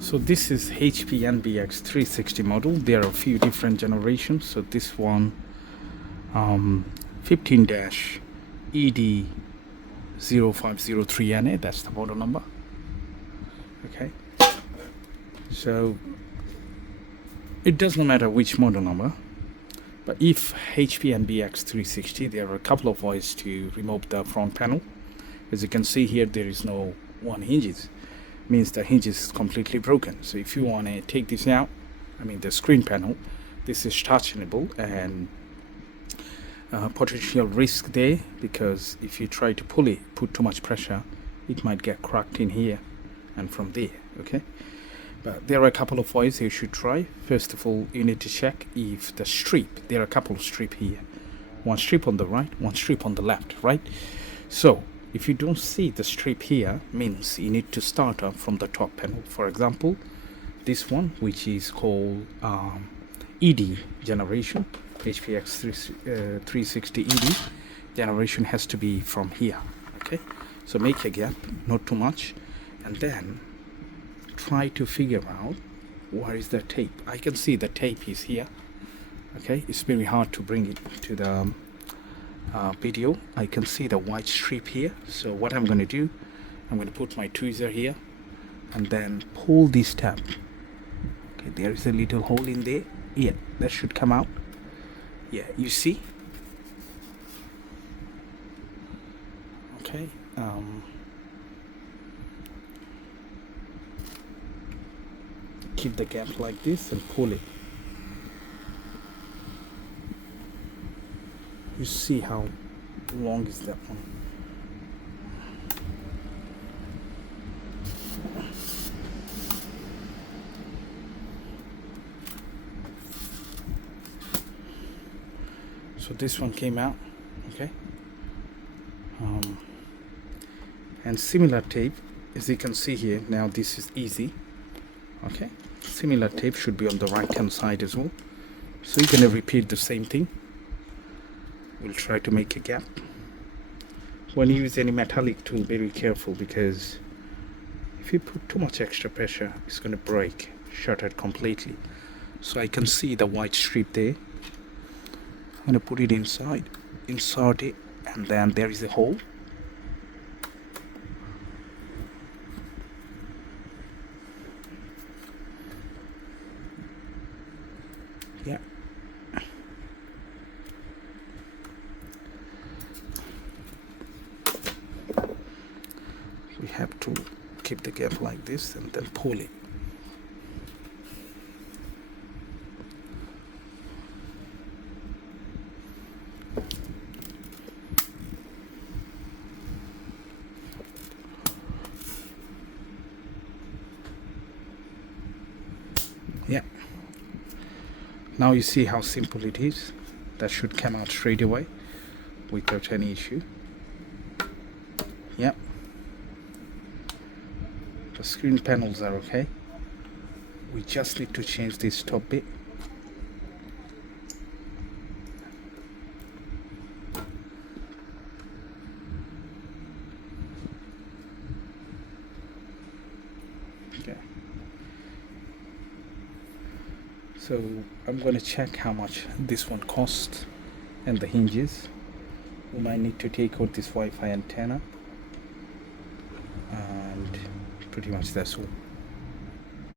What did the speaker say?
So this is HP X360 model. There are a few different generations. So this one 15-ED0503NA, that's the model number. Okay, so it does not matter which model number, but if HP X360, there are a couple of ways to remove the front panel. As you can see here, there is no one hinges, means the hinge is completely broken. So if you want to take this out, I mean the screen panel, this is touchable, and potential risk there, because if you try to pull it, put too much pressure, it might get cracked in here and from there. Okay, but there are a couple of ways you should try. First of all, you need to check if the strip, there are a couple of strip here, one strip on the right, one strip on the left, right? So if you don't see the strip here, means you need to start up from the top panel. For example, this one, which is called ED generation, HP X360 ED generation, has to be from here. Okay, so make a gap, not too much, and then try to figure out where is the tape. I can see the tape is here. Okay, it's very hard to bring it to the video. I can see the white strip here. So what I'm going to do, I'm going to put my tweezer here and then pull this tab. Okay, there is a little hole in there. Yeah, that should come out. Yeah, you see. Okay, keep the gap like this and pull it. You see how long is that one? So this one came out. Okay, and similar tape, as you can see here. Now this is easy. Okay, similar tape should be on the right hand side as well. So you're gonna repeat the same thing. We'll try to make a gap. When you use any metallic tool, be very careful, because if you put too much extra pressure, it's going to break, shatter completely. So I can see the white strip there. I'm going to put it inside, insert it, and then there is a hole. Yeah. We have to keep the gap like this and then pull it. Yeah. Now you see how simple it is. That should come out straight away without any issue. Yeah. The screen panels are okay. We just need to change this top bit. Okay. So I'm going to check how much this one costs and the hinges. We might need to take out this Wi-Fi antenna, and pretty much that's all.